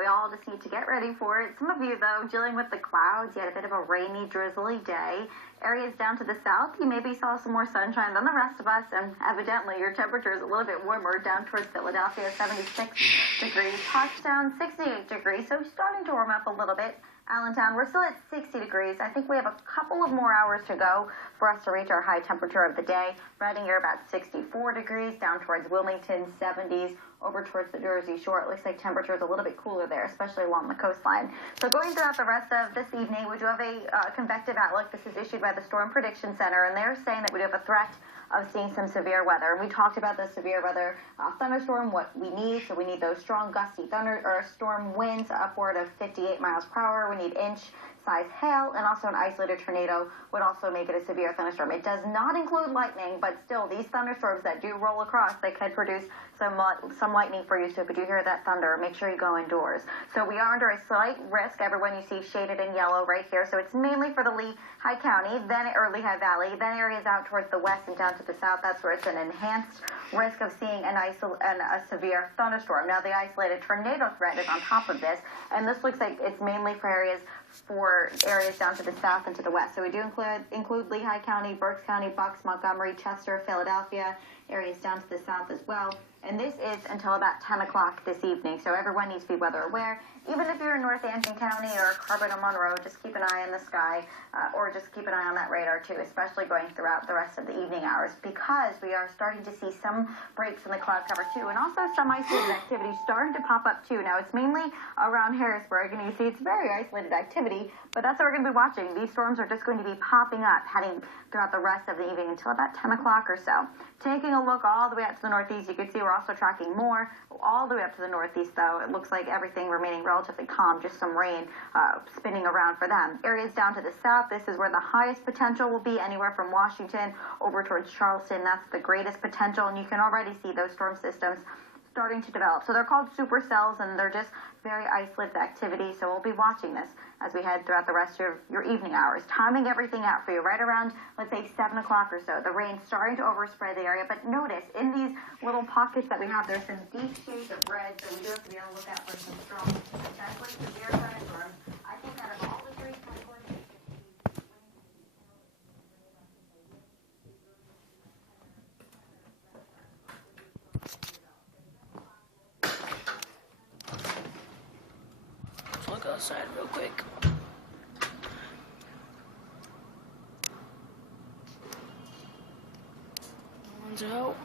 We all just need to get ready for it. Some of you, though, dealing with the clouds, you had a bit of a rainy, drizzly day. Areas down to the south, you maybe saw some more sunshine than the rest of us, and evidently your temperature is a little bit warmer down towards Philadelphia, 76 degrees. Touchdown, 68 degrees, so starting to warm up a little bit. Allentown, we're still at 60 degrees. I think we have a couple of more hours to go for us to reach our high temperature of the day. Reading, you're about 64 degrees, down towards Wilmington, 70s, over towards the Jersey Shore. It looks like temperature is a little bit cooler there, especially along the coastline. So going throughout the rest of this evening, we do have a convective outlook. This is issued by the Storm Prediction Center, and they're saying that we do have a threat of seeing some severe weather. And we talked about the severe weather thunderstorm, what we need. So we need those strong gusty storm winds upward of 58 miles per hour. We need inch-size hail, and also an isolated tornado would also make it a severe thunderstorm. It does not include lightning, but still, these thunderstorms that do roll across, they could produce some lightning for you. So if you do hear that thunder, make sure you go indoors. So we are under a slight risk. Everyone you see shaded in yellow right here. So it's mainly for the Lehigh County, then Lehigh Valley, then areas out towards the west and down to the south. That's where it's an enhanced risk of seeing a severe thunderstorm. Now, the isolated tornado threat is on top of this, and this looks like it's mainly for areas down to the south and to the west. So we do include Lehigh County, Berks County, Bucks, Montgomery, Chester, Philadelphia, areas down to the south as well. And this is until about 10 o'clock this evening, so everyone needs to be weather aware. Even if you're in Northampton County or Carbon and Monroe, just keep an eye in the sky, or just keep an eye on that radar too, especially going throughout the rest of the evening hours, because we are starting to see some breaks in the cloud cover too, and also some isolated activity starting to pop up too. Now, it's mainly around Harrisburg, and you see it's very isolated activity, but that's what we're going to be watching. These storms are just going to be popping up, heading throughout the rest of the evening until about 10 o'clock or so. Taking a look all the way up to the northeast, you can see we're also tracking more all the way up to the northeast, though. It looks like everything remaining relatively calm, just some rain spinning around for them. Areas down to the south, this is where the highest potential will be, anywhere from Washington over towards Charleston. That's the greatest potential, and you can already see those storm systems starting to develop. So they're called supercells, and they're just very isolated activity. So we'll be watching this as we head throughout the rest of your evening hours, timing everything out for you right around, let's say, 7 o'clock or so. The rain's starting to overspread the area, but notice in these little pockets that we have, there's some deep shades of red, so we do have to be on the lookout for some strong, potentially severe thunderstorms. I think out of all the three categories, Look outside real quick. One's out.